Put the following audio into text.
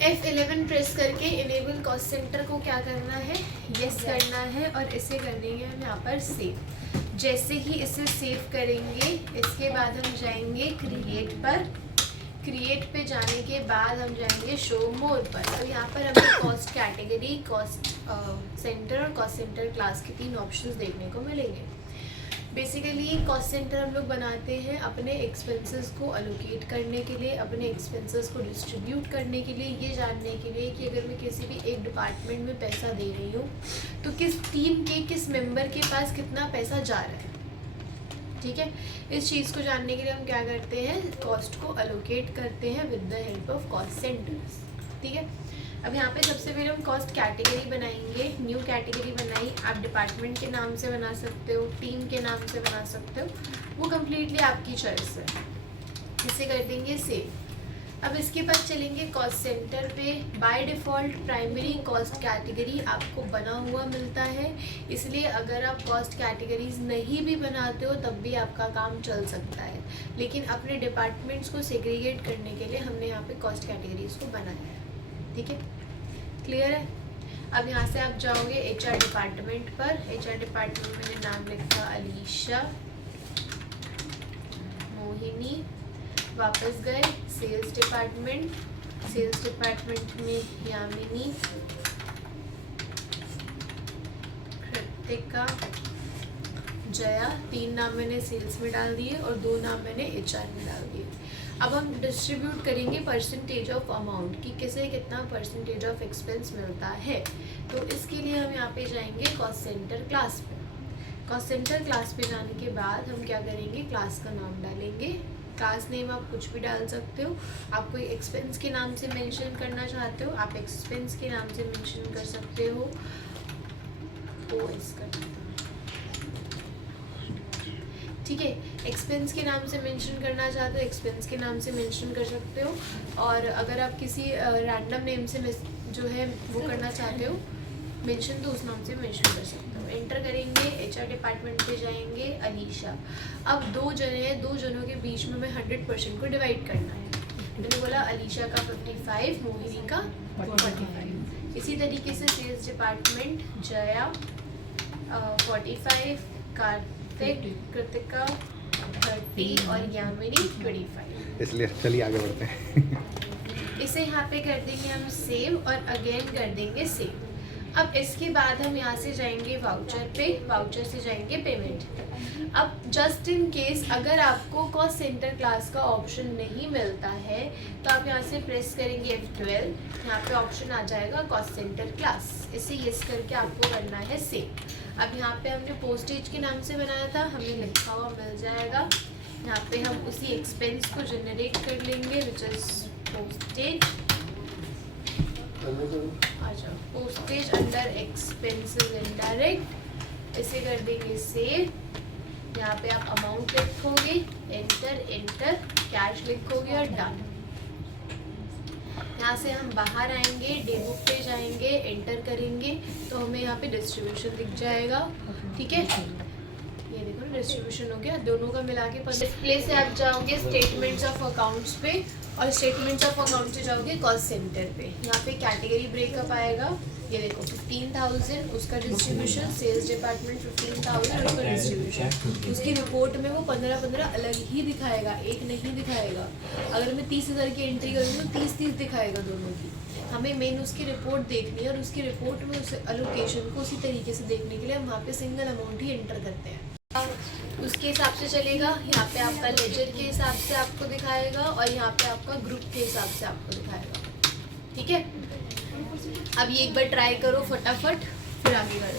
F11 press करके enable cost centre को क्या करना है, यस करना है और इसे कर देंगे हम यहाँ पर सेव। जैसे ही इसे सेव करेंगे इसके बाद हम जाएंगे क्रिएट पर। क्रिएट पे जाने के बाद हम जाएंगे शो मोर पर। अब यहाँ पर हमें कॉस्ट कैटेगरी, कॉस्ट सेंटर और कॉस्ट सेंटर क्लास के 3 ऑप्शंस देखने को मिलेंगे। बेसिकली कॉस्ट सेंटर हम लोग बनाते हैं अपने एक्सपेंसेस को अलोकेट करने के लिए, अपने एक्सपेंसेस को डिस्ट्रीब्यूट करने के लिए, ये जानने के लिए कि अगर मैं किसी भी एक डिपार्टमेंट में पैसा दे रही हूँ तो किस टीम के किस मेंबर के पास कितना पैसा जा रहा है। ठीक है, इस चीज़ को जानने के लिए हम क्या करते हैं, कॉस्ट को अलोकेट करते हैं with the help of cost centres. ठीक है, अब यहाँ पे सबसे पहले हम कॉस्ट कैटेगरी बनाएंगे। न्यू कैटेगरी बनाई, आप डिपार्टमेंट के नाम से बना सकते हो, टीम के नाम से बना सकते हो, वो कम्प्लीटली आपकी चॉइस है। इसे कर देंगे सेव। अब इसके बाद चलेंगे कॉस्ट सेंटर पे। By default primary cost category आपको बना हुआ मिलता है, इसलिए अगर आप कॉस्ट कैटेगरीज नहीं भी बनाते हो तब भी आपका काम चल सकता है। लेकिन अपने डिपार्टमेंट्स को सेग्रीगेट करने के लिए हमने यहाँ पे कॉस्ट कैटेगरीज को बनाया है। ठीक है, क्लियर है। अब यहाँ से आप जाओगे HR डिपार्टमेंट पर। HR डिपार्टमेंट में मैंने नाम लिखा अलीशा, मोहिनी, वापस गए सेल्स डिपार्टमेंट। सेल्स डिपार्टमेंट में यामिनी, कृतिका, जया, 3 नाम मैंने सेल्स में डाल दिए और 2 नाम मैंने HR में डाल दिए। अब हम डिस्ट्रीब्यूट करेंगे परसेंटेज ऑफ अमाउंट कि किसे कितना परसेंटेज ऑफ एक्सपेंस मिलता है। तो इसके लिए हम यहाँ पे जाएंगे कॉस्ट सेंटर क्लास पे। कॉस्ट सेंटर क्लास पे जाने के बाद हम क्या करेंगे, क्लास का नाम डालेंगे। क्लास नेम आप कुछ भी डाल सकते हो। आप कोई एक्सपेंस के नाम से मेंशन करना चाहते हो, आप एक्सपेंस के नाम से मेंशन कर सकते हो। ठीक है, एक्सपेंस के नाम से मेंशन करना चाहते हो, एक्सपेंस के नाम से मेंशन कर सकते हो। और अगर आप किसी रैंडम नेम से जो है वो करना चाहते हो मेंशन, तो उस नाम से मेंशन कर सकते हो। एंटर करेंगे, HR डिपार्टमेंट पे जाएंगे, अलीशा। अब 2 जने हैं, 2 जनों के बीच में हमें 100% को डिवाइड करना है। मैंने बोला अलीशा का 55, मोहिनी का 45। इसी तरीके से सेल्स डिपार्टमेंट, जया 45, कार्तिक, कृतिका 30 और यामिनी 25। इसलिए चलिए आगे बढ़ते हैं। इसे यहाँ पे कर देंगे हम सेव और अगेन कर देंगे सेव। अब इसके बाद हम यहाँ से जाएंगे वाउचर पे, वाउचर से जाएंगे पेमेंट। अब जस्ट इन केस अगर आपको कॉस्ट सेंटर क्लास का ऑप्शन नहीं मिलता है तो आप यहाँ से प्रेस करेंगे F12, यहाँ पे ऑप्शन आ जाएगा कॉस्ट सेंटर क्लास। इसे यस करके आपको करना है सेव। अब यहाँ पे हमने पोस्टेज के नाम से बनाया था, हमें लिखा हुआ मिल जाएगा। यहाँ पे हम उसी एक्सपेंस को जनरेट कर लेंगे विच इज पोस्टेज। अच्छा, पोस्टेज अंडर एक्सपेंसेस इनडायरेक्ट। इसे कर देंगे सेव। यहाँ पे आप अमाउंट लिखोगे, एंटर, कैश लिखोगे और डन। यहाँ से हम बाहर आएंगे, डे बुक पे जाएंगे, एंटर करेंगे तो हमें यहाँ पे डिस्ट्रीब्यूशन दिख जाएगा। ठीक है, ये देखो ना डिस्ट्रीब्यूशन हो गया, दोनों का मिला के। डिस्प्ले से आप जाओगे स्टेटमेंट्स ऑफ अकाउंट्स पे और स्टेटमेंट्स ऑफ अकाउंट से जाओगे कॉस्ट सेंटर पे। यहाँ पे कैटेगरी ब्रेकअप आएगा, ये देखो 15,000 उसका डिस्ट्रीब्यूशन, सेल्स डिपार्टमेंट 15,000 उसका डिस्ट्रीब्यूशन। उसकी रिपोर्ट में वो 15-15 अलग ही दिखाएगा, एक नहीं दिखाएगा। अगर मैं 30,000 की एंट्री करूँगी तो 30-30 दिखाएगा दोनों की। हमें मेन उसकी रिपोर्ट देखनी है और उसकी रिपोर्ट में उस एलोकेशन को उसी तरीके से देखने के लिए हम वहाँ पे सिंगल अमाउंट ही एंटर करते हैं। उसके हिसाब से चलेगा। यहाँ पे आपका लेजर के हिसाब से आपको दिखाएगा और यहाँ पे आपका ग्रुप के हिसाब से आपको दिखाएगा। ठीक है, अब ये एक बार ट्राई करो फटाफट, फिर आगे बढ़ो।